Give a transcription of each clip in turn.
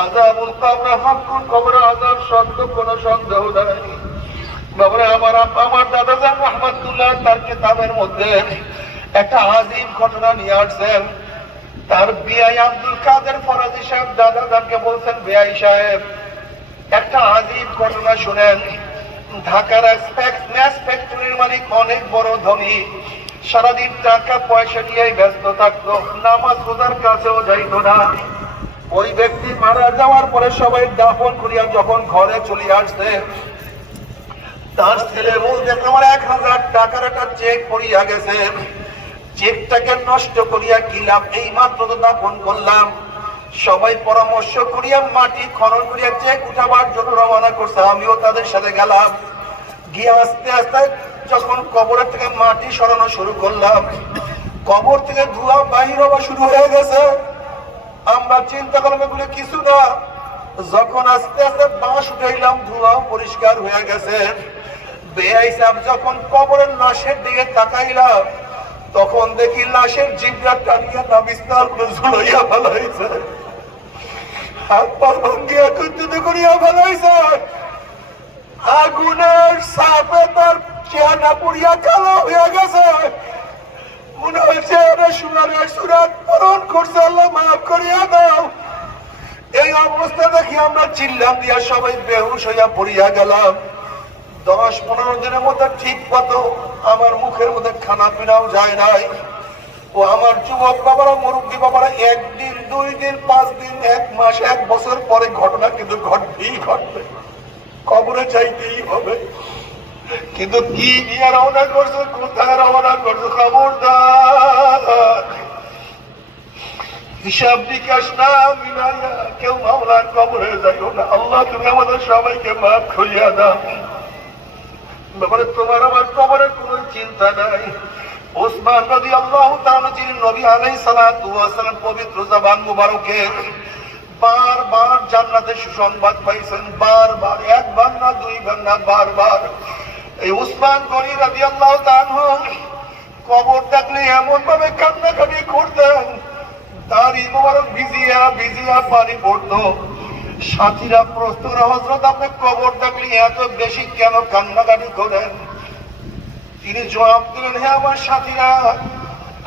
আযাবুল কবর হাক্কুন, কবর আযাব সত্য, কোনো সন্দেহ নাই। বাবারে আমার দাদা জান রাহমাতুল্লাহ তার কিতাবের মধ্যে একটা আজীব ঘটনা নিয়ে আসছেন। তার বিআই আব্দুল কাদের ফরাজি সাহেব দাদা জানকে বলছেন, বিআই সাহেব একটা আজীব ঘটনা শুনেন। ঢাকার ম্যাচ ফ্যাক্টরির মালিক অনেক বড় ধনী, সারাদিন টাকা পয়সা নিয়েই ব্যস্ত থাকতো, নামাজ রোজার কাছেও যাইতো না। ওই ব্যক্তি মারা যাওয়ার পরে সবাই দাফন করিয়া যখন ঘরে চলে আসছে, তার ছেলে বলতে আমার 1000 টাকার একটা চেক পড়িয়া গেছে, চেকটাকে নষ্ট করিয়া কি লাভ, এই মাত্র তো দাফন করলাম। সবাই পরামর্শ করিয়া মাটি খনন করিয়া চেক উঠাবার জন্য রওনা করছে। আমিও তাদের সাথে গেলাম। গিয়ে আস্তে আস্তে যখন কবরের থেকে মাটি সরানো শুরু করলাম, কবর থেকে ধোঁয়া বাহির হওয়া শুরু হয়ে গেছে। আমরা চিন্তা করলাম এগুলো কিছু না। যখন আস্তে আস্তে বাঁশ উঠাইলাম, ধোঁয়াও পরিষ্কার হয়ে গেছে। বেআই সাহেব যখন কবরের লাশের দিকে তাকাইলাম, তখন দেখি লাশের জিভটা টানিয়া না বিস্তার করে ঝুলাইয়া ফেলাইছে, হাত পা ভাঙ্গিয়া কুঞ্চিত করিয়া ফেলাইছে। আগুনের সাপে তার চেহারা পুড়িয়া কালো হয়ে গেছে। মনে হয়েছে এটা সুরারের সুরাত পূরণ করছে, আল্লাহ মাফ করিয়া দাও। এই অবস্থা দেখি আমরা চিল্লাম দিয়া সবাই বেহুশ হইয়া পড়িয়া গেলাম। 10-15 দিনের মধ্যে ঠিক মতো আমার মুখের মধ্যে খানা পিনাও যায় নাই। ও আমার যুবক বাবারা, মুরব্বী বাবারা, 1 দিন 2 দিন 5 দিন 1 মাস 1 বছর পরে ঘটনা কিন্তু ঘটবেই ঘটবে, কবরে চাইতেই হবে। কিন্তু কি নিয়ে রওনা করছো, কোথায় রওনা করছো, খবরদার হিসাব নিকাশ না মিলাইয়া কেউ মাওলার কবরে যাইও না। আল্লাহ তুমি আমাদের সবাইকে মাফ করিয়া দাও। ব্যাপারে তোমার আমার কবরের কোন চিন্তা নাই। ওসমান রাদিয়াল্লাহু তাআলা, যিনি নবী আলাইহিস সালাতু ওয়াস সালাম পবিত্র জবান মুবারকে বারবার জান্নাতের সুসংবাদ পাইছেন, বারবার, 1 বার না 2 বার না, বারবার। এই ওসমান গনি রাদিয়াল্লাহু তাআলা কবর দেখলে এমন ভাবে কান্নাকাটি করতেন, দাড়ি মোবারক ভিজিয়া ভিজিয়া পানি পড়তো। সাথীরা প্রশ্ন, হযরত আপনি কবর দেখলে এত বেশি কেন কান্নাকাটি করেন? তিনি জবাব দিলেন, হে আমার সাথীরা,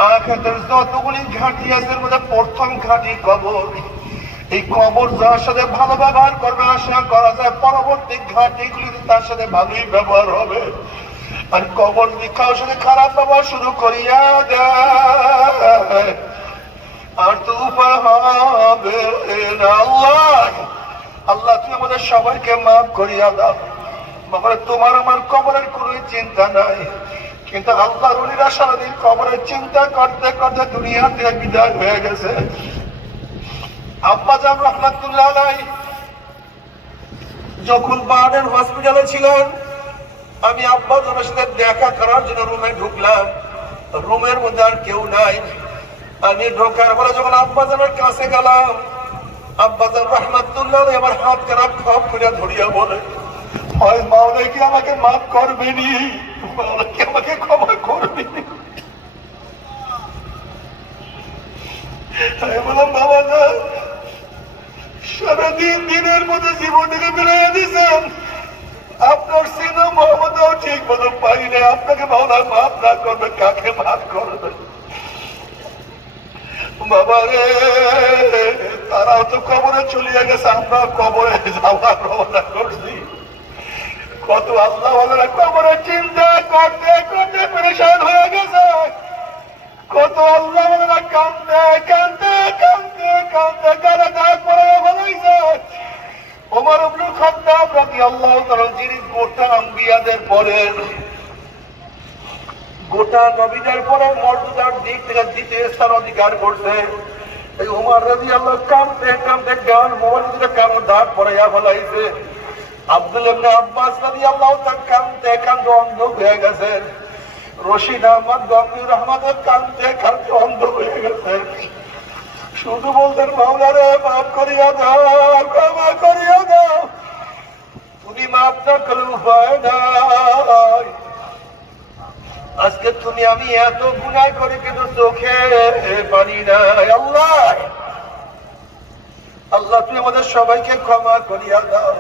আখিরাতের যতগুলি ঘাঁটি আছে এর মধ্যে প্রথম ঘাঁটি কবর। এই কবর যার সাথে ভালো ব্যবহার করবে আশা করা যায় পরবর্তী ঘাঁটিগুলিতে তার সাথে ভালোই ব্যবহার হবে। আর কবর যদি কারোর সাথে খারাপ ব্যবহার শুরু করিয়া দেয়, আর তো উপায় হবে না। আল্লাহ তুমি আমাদের সবাইকে মাফ করিয়া দাও। বাবারে তোমার আমার কবরের কোন চিন্তা নাই, কিন্তু আল্লাহর ওলিরা সারাদিন কবরের চিন্তা করতে করতে দুনিয়া থেকে বিদায় হয়ে গেছে। আব্বা জান রাহমাতুল্লাহ আলাইহি যখন বার্ডেন হসপিটালে ছিলেন, আমি আব্বা জানের সাথে দেখা করার জন্য রুমে ঢুকলাম। রুমের মধ্যে আর কেউ নাই। আমি ঢোকার পরে যখন আব্বা জানের কাছে গেলাম, আব্বা জান রাহমাতুল্লাহ আলাইহি আমার হাত খারাপ খপ করে ধরিয়া বলে, হয় মাওলা কি আমাকে মাফ করবেনি, মাওলা কি আমাকে ক্ষমা করবেনি। আমি বললাম, বাবা না, সারাদিন দিনের মধ্যে জীবনটাকে বেড়ে দিয়েছেন, আপনার সিনো মোহাম্মদও ঠিক মতো পাই না, আপনাকে মাওলা মাফ না করবে, কাকে মাফ করবে? বাবা রে, তারাও তো কবরে চলিয়া গেছে, আমরা কবরে যাওয়ার রওনা করছি। কত আল্লাহ ওয়ালারা কবরে চিন্তা করতে করতে পরেশান হয়ে গেছে। কত আল্লাহ ওয়ালারা কাঁদতে কাঁদতে কাঁদতে কাঁদতে কাঁদে দাগ পড়ে ফেলাইছে। ওমর ইবনে খাত্তাব রাদিয়াল্লাহু তাআলা, যিনি গোটা আম্বিয়াদের পরে, গোটা নবীদের পরে মর্যাদার দিক থেকে দ্বিতীয় স্থান অধিকার করছে, এই ওমর রাদিয়াল্লাহু কাঁদতে কাঁদতে গান মোবাইলে কারো দাগ পড়াইয়া ফেলাইছে। আব্দুল্লাহ ইবনে আব্বাস রাদিয়াল্লাহু তাআলা কাঁদতে কাঁদতে অন্ধ হয়ে গেছেন। রশিদ আহমদ গঙ্গুর রহমতের কাঁদতে কাঁদতে অন্ধ হয়ে গেছেন। শুধু বলতেন, মাওলা রে মাফ করিয়া দাও, ক্ষমা করিয়া দাও, তুমি মাফ না করলে উপায় নাই। আজকে তুমি আমি এত গুনাহ করি কিন্তু চোখে পানি নাই। আল্লাহ আল্লাহ তুমি আমাদের সবাইকে ক্ষমা করিয়া দাও।